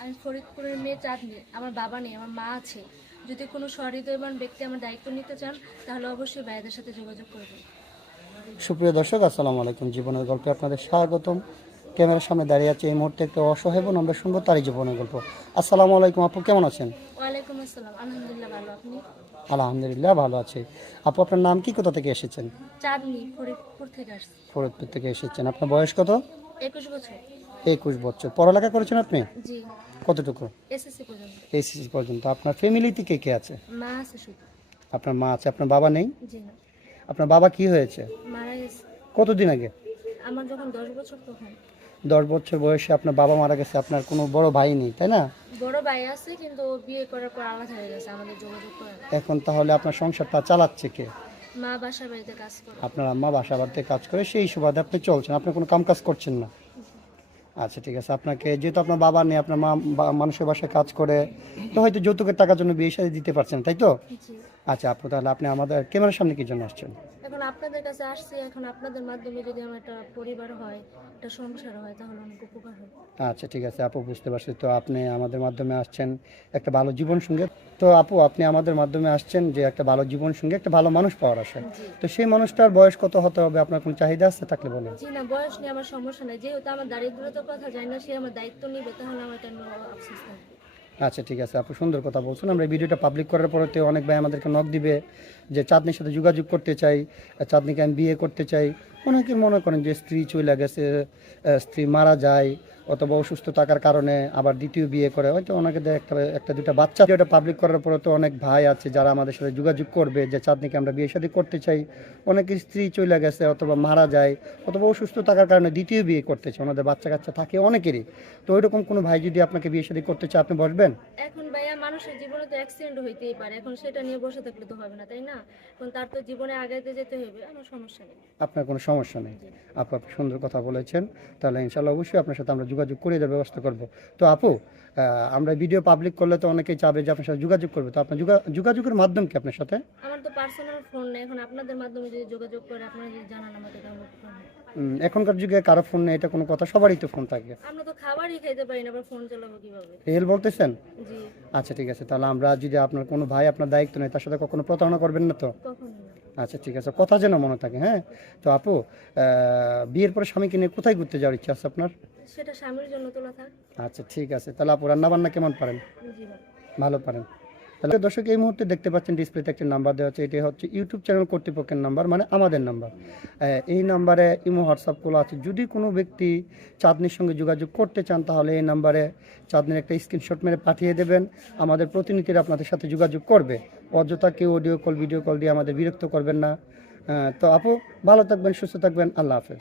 আমি ফরিদপুরের মেয়ে চাঁদনি। আমার বাবা নেই, আমার মা আছে। যদি কোনো সহৃদয়বান ব্যক্তি আমার দায়িত্ব নিতে চান তাহলে অবশ্যই ভাইয়াদের সাথে যোগাযোগ করবেন। সুপ্রিয় দর্শক, আসসালামু আলাইকুম। জীবনের গল্পে আপনাদের স্বাগতম। ক্যামেরার সামনে দাঁড়িয়ে আছে এই মুহূর্তে একটা অসহায় বোন, আমরা শুনবো তারই জীবনের গল্প। আসসালামু আলাইকুম আপু, কেমন আছেন? ওয়ালাইকুম আসসালাম, আলহামদুলিল্লাহ ভালো। আপনি? আলহামদুলিল্লাহ ভালো আছি। আপু, আপনার নাম কি, কোথা থেকে এসেছেন? চাঁদনি, ফরিদপুর থেকে আসছি। ফরিদপুর থেকে এসেছেন। আপনার বয়স কত? 21 বছর। 21 বছর। পড়ালেখা করেছেন আপনি? জি, কতটুকু? এসএসসি পর্যন্ত। এসএসসি পর্যন্ত। আপনার ফ্যামিলিতে কে কে আছে? মা আছে শুধু। আপনার মা আছে, আপনার বাবা নেই? জি না, আপনার বাবা কি হয়েছে? মারা গেছে। কতদিন আগে? আমার যখন 10 বছর তখন। 10 বছর বয়সে আপনার বাবা মারা গেছে। আপনার কোনো বড় ভাই নেই, তাই না? বড় ভাই আছে কিন্তু ও বিয়ে করার পর আলাদা হয়ে গেছে, আমাদের যোগাযোগ করে না। এখন তাহলে আপনার সংসারটা চালাচ্ছে কে? মা বাসার বাড়িতে কাজ করে। আপনার আম্মা বাসা বাড়িতে কাজ করে, সেই সুবাদে আপনি চলছেন, আপনি কোনো কাম কাজ করছেন না। আচ্ছা, ঠিক আছে। আপনাকে যেহেতু আপনার বাবা নেই, আপনার মা মানুষের বাসায় কাজ করে, তো হয়তো যৌতুকের টাকার জন্য বিয়ে শাদী দিতে পারছেন, তাই তো? জি। আচ্ছা আপু, তাহলে আপনি আমাদের ক্যামেরার সামনে কি জন্য আসছেন? এখন আপনাদের কাছে আসছি, এখন আপনাদের মাধ্যমে যদি আমার একটা পরিবার হয়, একটা সংসার হয়, তাহলে অনেক উপকার হবে। আচ্ছা, ঠিক আছে আপু, বুঝতে পারছি। তো আপনি আমাদের মাধ্যমে আসছেন একটা ভালো জীবন সঙ্গে। তো আপু, আপনি আমাদের মাধ্যমে আসছেন যে একটা ভালো জীবন সঙ্গে, একটা ভালো মানুষ পাওয়ার আশায়। জি। তো সেই মানুষটার বয়স কত হতে হবে? আপনার কোনো চাহিদা আছে থাকলে বলেন। জি না, বয়স নিয়ে আমার সমস্যা নেই, যেহেতু আমার দারিদ্রতার কথা যায় না, সে আমার দায়িত্ব নিবে, তাহলে আমার কেন আফসোস থাকবে। আচ্ছা, ঠিক আছে আপু, সুন্দর কথা বলছেন। আমরা এই ভিডিওটা পাবলিক করার পরে তো অনেক ভাই আমাদেরকে নক দিবে যে চাঁদনির সাথে যোগাযোগ করতে চাই, চাঁদনিকে আমি বিয়ে করতে চাই। অনেকে মনে করেন যে স্ত্রী চলে গেছে, স্ত্রী মারা যায়, অথবা অসুস্থ থাকার কারণে আবার দ্বিতীয় বিয়ে করে, হয়তো অনেকে একটা একটা দুটা বাচ্চা। ভিডিওটা পাবলিক করার পরে তো অনেক ভাই আছে যারা আমাদের সাথে যোগাযোগ করবে যে চাঁদনিকে আমরা বিয়ে শাদী করতে চাই। অনেকে স্ত্রী চলে গেছে অথবা মারা যায় অথবা অসুস্থ থাকার কারণে দ্বিতীয় বিয়ে করতে চায়, ওনাদের বাচ্চা কাচ্চা থাকে অনেকেরই। তো ওইরকম কোনো ভাই যদি আপনাকে বিয়ে শাদী করতে চায়, আপনি বসবেন? এখন ভাইয়া, মানুষের জীবনে তো অ্যাক্সিডেন্ট হইতেই পারে, এখন সেটা নিয়ে বসে থাকলে তো হবে না, তাই না? এখন তার তো জীবনে আগাইতে যেতে হবে, আমার সমস্যা নেই। আপনার কোনো সমস্যা নেই। জি। আপু, আপনি সুন্দর কথা বলেছেন। তাহলে ইনশাল্লাহ অবশ্যই আপনার সাথে আমরা যোগাযোগ করে দেওয়ার ব্যবস্থা করব। তো আপু, আমরা ভিডিও পাবলিক করলে তো অনেকেই চাবে যে আপনার সাথে যোগাযোগ করবে। তো আপনার যোগাযোগের মাধ্যম কি আপনার সাথে? আমার তো পার্সোনাল ফোন নেই, এখন আপনাদের মাধ্যমে যদি যোগাযোগ করে, আপনারা যদি জানান আমাকে, তাহলে উপকার হয়। এখনকার যুগে কারো ফোন নেই এটা কোনো কথা? সবারই তো ফোন থাকে। আমরা তো খাবারই খাইতে পারি না, আবার ফোন চালাবো কিভাবে? রিয়েল বলতেছেন? জি। আচ্ছা, ঠিক আছে। তাহলে আমরা যদি আপনার কোনো ভাই আপনার দায়িত্ব নেই, তার সাথে কখনো প্রতারণা করবেন না তো? কখনো না। আচ্ছা, ঠিক আছে, কথা যেন মনে থাকে। হ্যাঁ। তো আপু, বিয়ের পরে স্বামীকে নিয়ে কোথায় ঘুরতে যাওয়ার ইচ্ছা আছে আপনার? সেটা স্বামীর জন্য তোলা থাক। আচ্ছা, ঠিক আছে। তাহলে আপু, রান্না বান্না কেমন পারেন? জি ভাই। ভালো পারেন। তাহলে দর্শক, এই মুহূর্তে দেখতে পাচ্ছেন ডিসপ্লেতে একটি নাম্বার দেওয়া আছে। এটি হচ্ছে ইউটিউব চ্যানেল কর্তৃপক্ষের নাম্বার, মানে আমাদের নাম্বার। এই নাম্বারে ইমো হোয়াটসঅ্যাপ খোলা আছে। যদি কোনো ব্যক্তি চাঁদনির সঙ্গে যোগাযোগ করতে চান, তাহলে এই নাম্বারে চাঁদনির একটা স্ক্রিনশট মেরে পাঠিয়ে দেবেন। আমাদের প্রতিনিধিরা আপনাদের সাথে যোগাযোগ করবে। অযথা কেউ অডিও কল ভিডিও কল দিয়ে আমাদের বিরক্ত করবেন না। তো আপু, ভালো থাকবেন, সুস্থ থাকবেন। আল্লাহ হাফেজ।